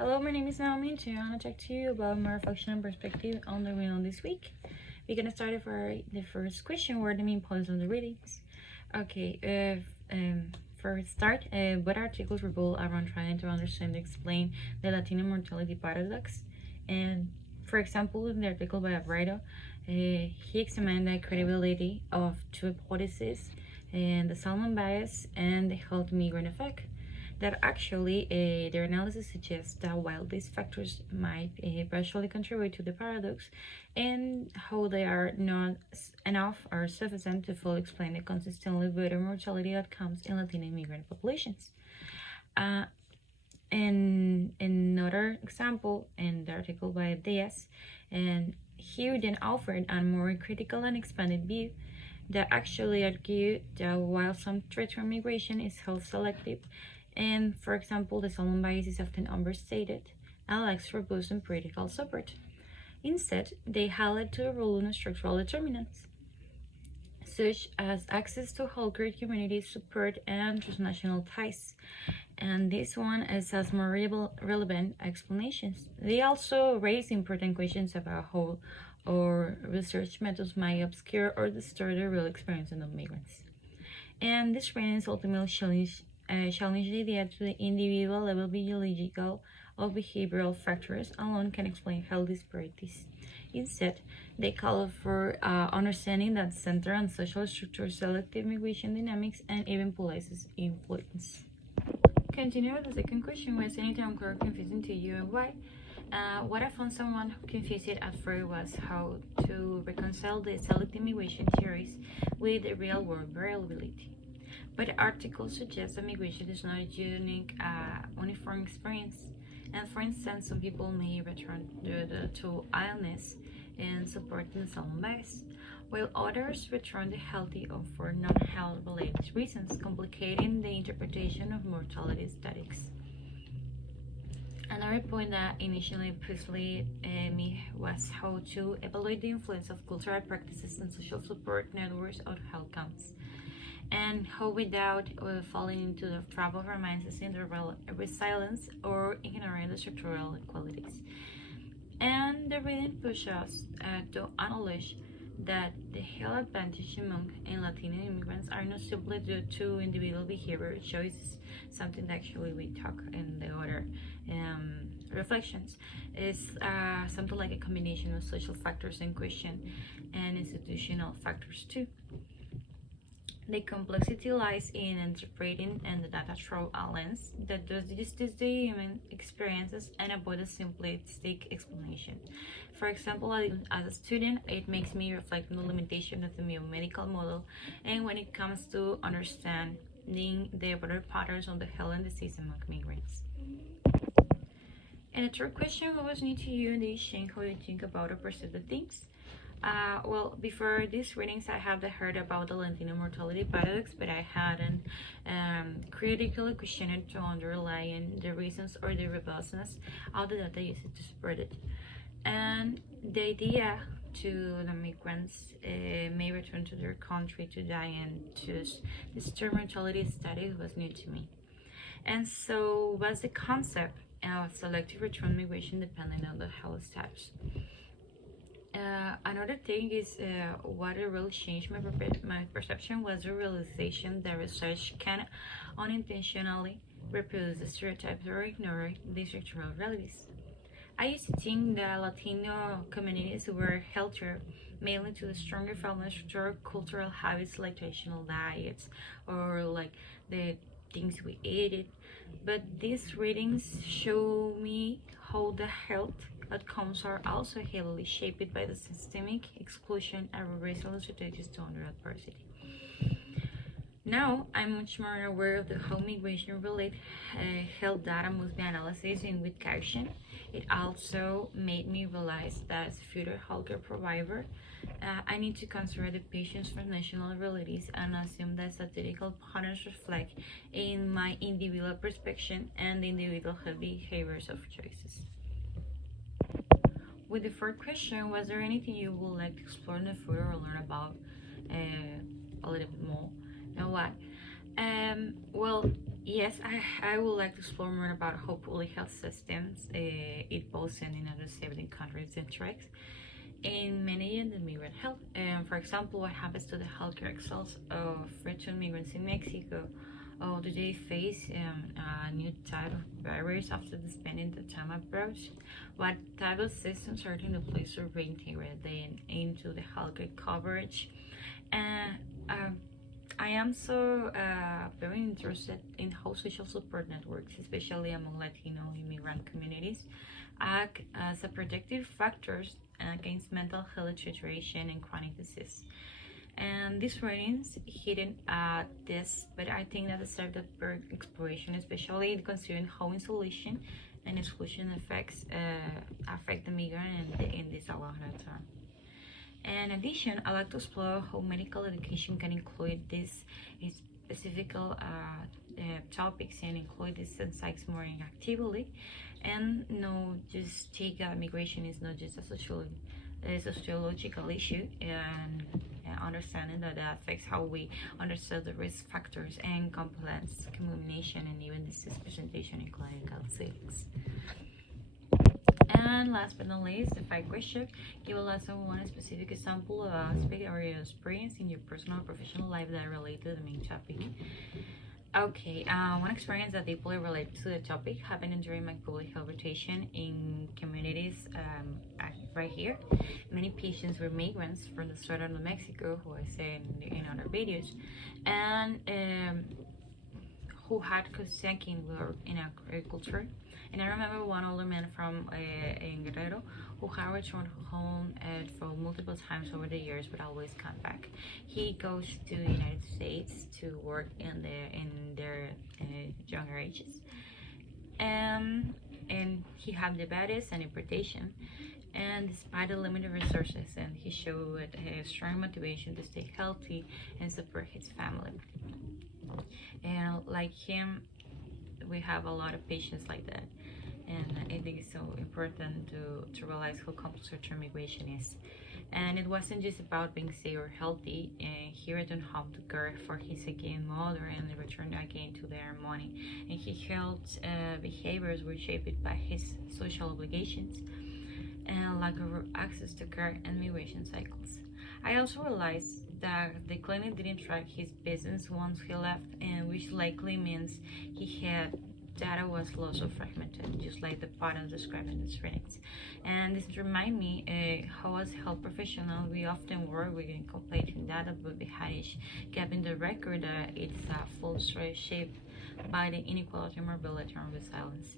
Hello, my name is Naomi. Today I want to talk to you about more functional perspective on the reading this week. We're gonna start for the first question, what are the main points of the readings? Okay, for a start, what articles revolve around trying to understand and explain the Latino mortality paradox? And for example, in the article by Alvarado, he examined the credibility of two hypotheses, and the Salmon bias and the health migrant effect. That actually their analysis suggests that while these factors might partially contribute to the paradox, and how they are not enough or sufficient to fully explain the consistently better mortality outcomes in Latino immigrant populations. In another example, in the article by Diaz, and he then offered a more critical and expanded view that actually argued that while some threat from migration is health selective, and for example, the Salmon bias is often overstated and lacks robust empirical support. Instead, they highlight to the role of structural determinants, such as access to healthcare community support and transnational ties. And this one has more relevant explanations. They also raise important questions about how our research methods might obscure or distort the real experience of migrants. And this readings ultimately challenge the idea to the individual level biological or behavioral factors alone can explain health disparities. Instead, they call for understanding that center on social structure, selective migration dynamics, and even policies influence. Continue with the second question. Was any term confusing to you and why? What I found someone confused at first was how to reconcile the selective migration theories with the real-world variability. But the article suggests that migration is not a unique, uniform experience. And for instance, some people may return due to illness and supporting the Salmon bias, while others return to healthy or for non-health related reasons, complicating the interpretation of mortality statistics. Another point that initially persuaded me was how to evaluate the influence of cultural practices and social support networks on health outcomes, and how without falling into the trap of romanticizing the resilience or ignoring the structural inequalities. And the reading pushes us to acknowledge that the health advantage among Latino immigrants are not simply due to individual behavior choices, something that actually we talk in the other reflections. Is something like a combination of social factors in question and institutional factors too. The complexity lies in interpreting and the data through a lens that does justice to human experiences and avoid a simplistic explanation. For example, as a student, it makes me reflect on the limitation of the medical model, and when it comes to understanding the broader patterns of the health and disease among migrants. And the third question, what was new to you in this change how you think about or perceive the things? Well, before these readings, I have heard about the Latino mortality paradox, but I hadn't critically questioned to underline the reasons or the robustness of the data used to support it. And the idea to the migrants may return to their country to die and choose this term mortality study was new to me. And so was the concept of selective return migration depending on the health status. Another thing is what really changed my perception was the realization that research can unintentionally reproduce the stereotypes or ignore the structural realities. I used to think that Latino communities were healthier mainly to the stronger family structure, cultural habits like traditional diets or like the things we ate. But these readings show me how the health outcomes are also heavily shaped by the systemic exclusion and racial strategies to under adversity. Now, I'm much more aware of the how migration-related health data must be analyzed in with caution. It also made me realize that as a future healthcare provider, I need to consider the patient's national realities and assume that statistical patterns reflect in my individual perspective and the individual health behaviors of choices. With the fourth question, was there anything you would like to explore in the future or learn about a little bit more? And what? Well, yes, I would like to explore more about how public health systems evolve in other 17 countries and tracks in managing the migrant health. For example, what happens to the healthcare access of return migrants in Mexico? Or do they face a new type of barriers after the spending the time abroad? What type of systems are in place to reintegrate them into the healthcare coverage? And I am so very interested in how social support networks, especially among Latino immigrant communities, act as a protective factors against mental health deterioration and chronic disease. And these ratings hidden at this, but I think that deserve the exploration, especially considering how isolation and exclusion effects affect the migrant in this long term. In addition, I like to explore how medical education can include these specific topics and include these insights more actively, and no, just take migration is not just a sociological issue, and understanding that it affects how we understand the risk factors and complex communication and even disease presentation in clinical settings. And last but not least, the five question: give us one specific example of aspect or your experience in your personal or professional life that relate to the main topic. Okay, one experience that deeply related to the topic happened during my public health rotation in communities right here. Many patients were migrants from the southern of Mexico, who I said in other videos, and who had consecutive work in agriculture. And I remember one older man from in Guerrero who had returned home for multiple times over the years, but always come back. He goes to the United States to work in their younger ages, and he had diabetes and hypertension. And despite the limited resources, and he showed a strong motivation to stay healthy and support his family. And like him, we have a lot of patients like that, and I think it's so important to realize how complex return migration is. And it wasn't just about being safe or healthy. He returned home to care for his again mother and returned again to their money. And his health behaviors were shaped by his social obligations and lack of access to care and migration cycles. I also realized that the clinic didn't track his business once he left, and which likely means he had data was lost or fragmented, just like the patterns described in the trainings. And this remind me how as health professional we often work with incompleting data but behind each gap in the record that it's a full story shaped by the inequality, mobility, and resilience.